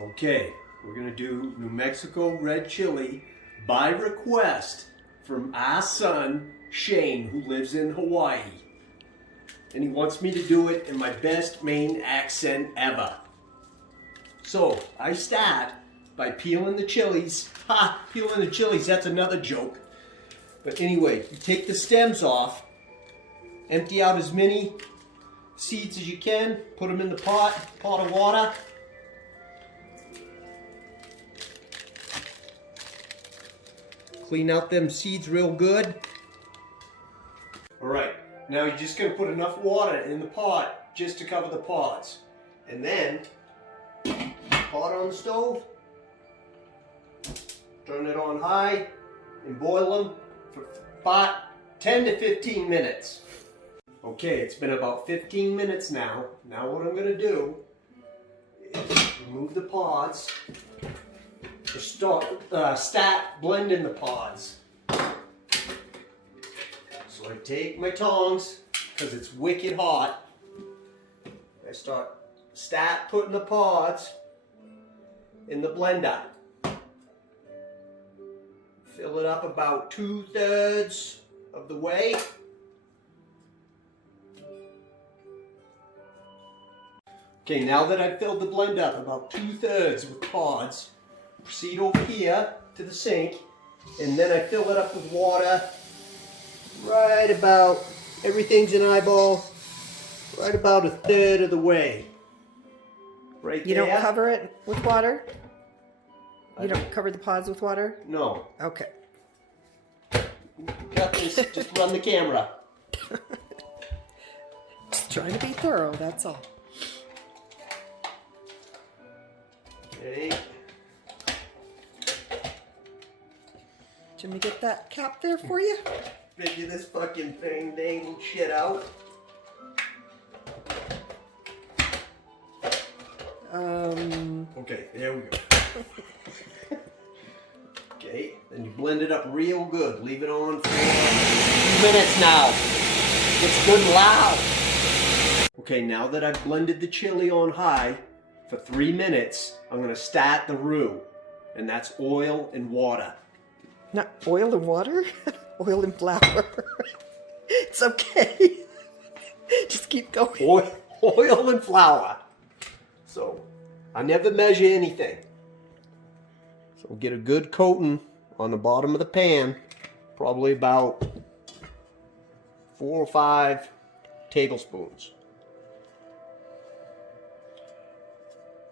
Okay, we're gonna do New Mexico red chili by request from our son, Shane, who lives in Hawaii. And he wants me to do it in my best Maine accent ever. So, I start by peeling the chilies. Ha! Peeling the chilies, that's another joke. But anyway, you take the stems off, empty out as many seeds as you can, put them in the pot of water. Clean out them seeds real good. All right, now you're just gonna put enough water in the pot just to cover the pods. And then, pot on the stove, turn it on high, and boil them for about 10 to 15 minutes. Okay, it's been about 15 minutes now. Now what I'm gonna do is remove the pods. Start blending the pods. So I take my tongs, because it's wicked hot. I start putting the pods in the blender. Fill it up about 2/3 of the way. Okay, now that I've filled the blend up about 2/3 with pods, proceed over here to the sink, and then I fill it up with water right about, everything's an eyeball, right about 1/3 of the way. Right there. You don't cover it with water? You don't cover the pods with water? No. Okay. Got this, just run the camera. Just trying to be thorough, that's all. Okay. Let me get that cap there for you. Figure this fucking thing dangled shit out. Okay, there we go. Okay, then you blend it up real good. Leave it on for a few minutes now. It's good and loud. Okay, now that I've blended the chili on high for 3 minutes, I'm gonna start the roux. And that's oil and water. Not oil and water? Oil and flour. It's okay. Just keep going. Oil and flour. So, I never measure anything. So we'll get a good coating on the bottom of the pan. Probably about 4 or 5 tablespoons.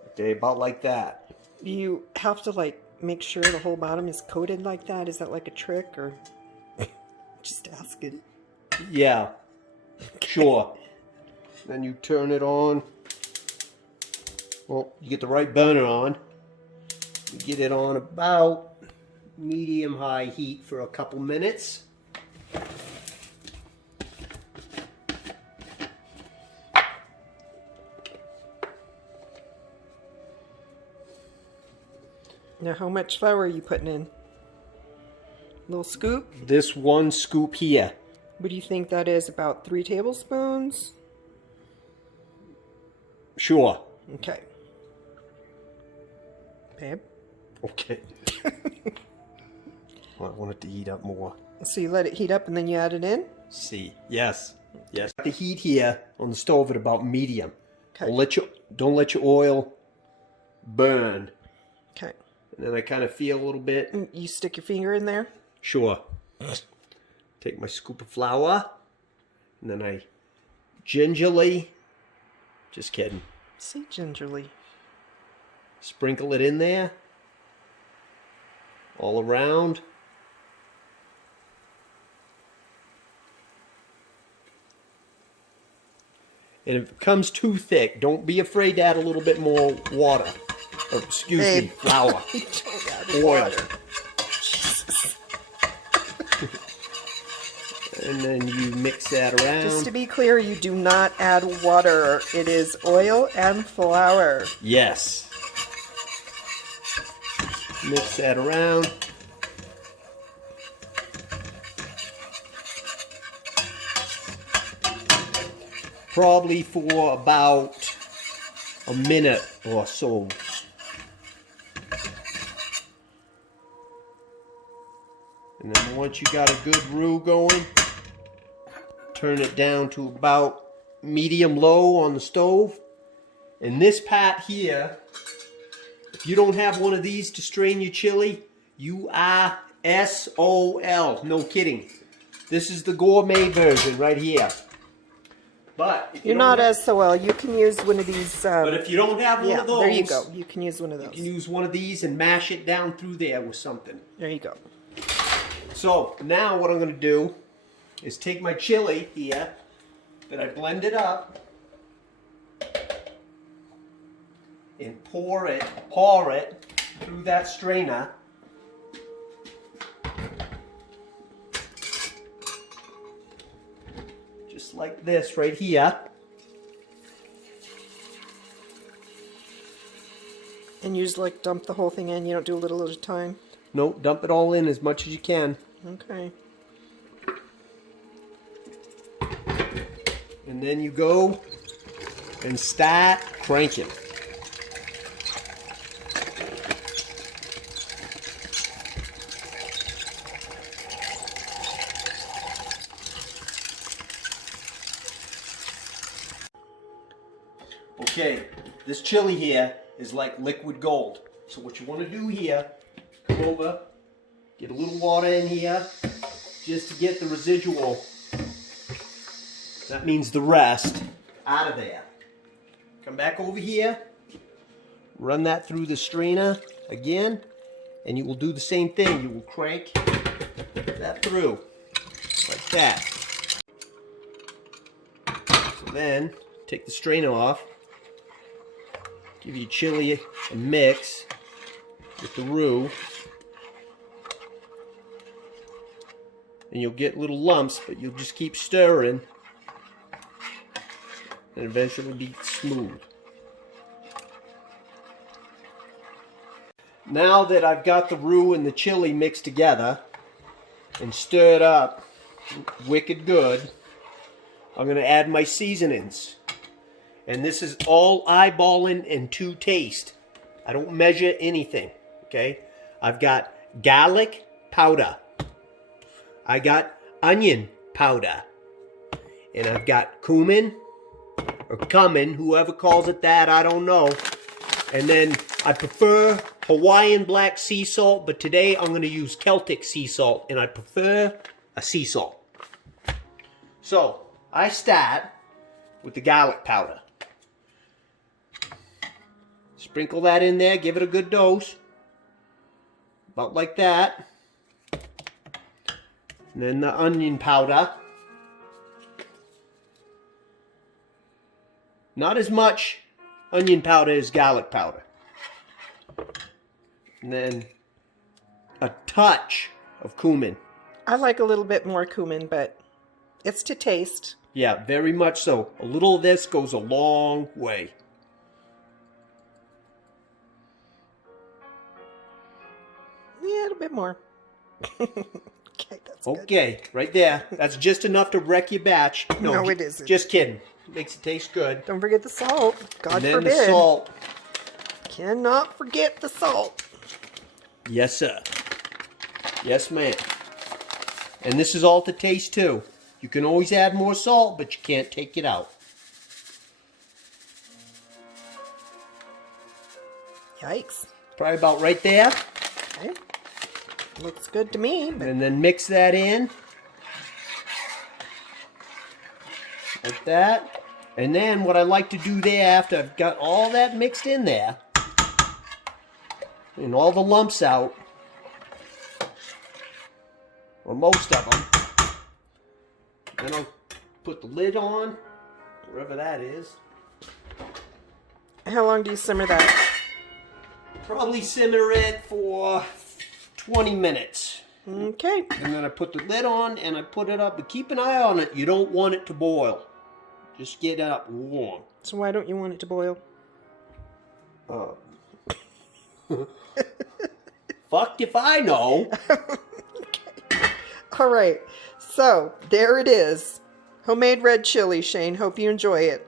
Okay, about like that. You have to make sure the whole bottom is coated like that? Is that like a trick or just asking? Yeah, sure. Then you turn it on. Well, you get the right burner on. You get it on about medium-high heat for a couple minutes. Now, how much flour are you putting in? A little scoop? This 1 scoop here. What do you think that is? About 3 tablespoons? Sure. Okay. Babe? Okay. Well, I want it to heat up more. So you let it heat up and then you add it in? See. Yes. Yes. The heat here on the stove at about medium. Okay. Don't let your oil burn. Okay. And then I kind of feel a little bit. You stick your finger in there? Sure. Take my scoop of flour. And then I gingerly, just kidding, Say gingerly. sprinkle it in there. All around. And if it becomes too thick, don't be afraid to add a little bit more water. Or, excuse me, flour. Don't add Oil. water. Jesus. And then you mix that around. Just to be clear, you do not add water. It is oil and flour. Yes. Mix that around. Probably for about a minute or so. And then once you got a good roux going, turn it down to about medium-low on the stove. And this pat here, if you don't have one of these to strain your chili, you are SOL. No kidding. This is the gourmet version right here. But if you're not SOL. You can use one of these. But if you don't have one of those, there you go. You can use one of those. You can use one of these and mash it down through there with something. There you go. So now what I'm going to do is take my chili here that I blended up and pour it through that strainer. Just like this right here. And you just like dump the whole thing in? You don't do a little at a time? Nope, dump it all in as much as you can. Okay. And then you go and start cranking. Okay, this chili here is like liquid gold. So what you want to do here, come over, get a little water in here, just to get the residual, that means the rest, out of there. Come back over here, run that through the strainer again, and you will do the same thing. You will crank that through, like that. So then, take the strainer off. Give your chili a mix with the roux. And you'll get little lumps, but you'll just keep stirring. And eventually be smooth. Now that I've got the roux and the chili mixed together and stirred up wicked good, I'm going to add my seasonings. And this is all eyeballing and to taste. I don't measure anything, okay? I've got garlic powder. I got onion powder. And I've got cumin, or cumin, whoever calls it that, I don't know. And then I prefer Hawaiian black sea salt, but today I'm going to use Celtic sea salt, and I prefer a sea salt. So, I start with the garlic powder. Sprinkle that in there, give it a good dose. About like that. And then the onion powder. Not as much onion powder as garlic powder. And then a touch of cumin. I like a little bit more cumin, but it's to taste. Yeah, very much so. A little of this goes a long way. Yeah, a little bit more. Okay, that's okay, good. Right there. That's just enough to wreck your batch. No, it isn't. Just kidding. Makes it taste good. Don't forget the salt. God and then forbid. The salt. Cannot forget the salt. Yes, sir. Yes, ma'am. And this is all to taste, too. You can always add more salt, but you can't take it out. Yikes. Probably about right there. Okay. Looks good to me. But... And then mix that in. Like that. And then what I like to do there, after I've got all that mixed in there, and all the lumps out, or most of them, then I'll put the lid on, wherever that is. How long do you simmer that? Probably simmer it for 20 minutes. Okay. And then I put the lid on and I put it up. But keep an eye on it. You don't want it to boil. Just get it up warm. So why don't you want it to boil? Fucked if I know. Okay. All right. So there it is. Homemade red chili, Shane. Hope you enjoy it.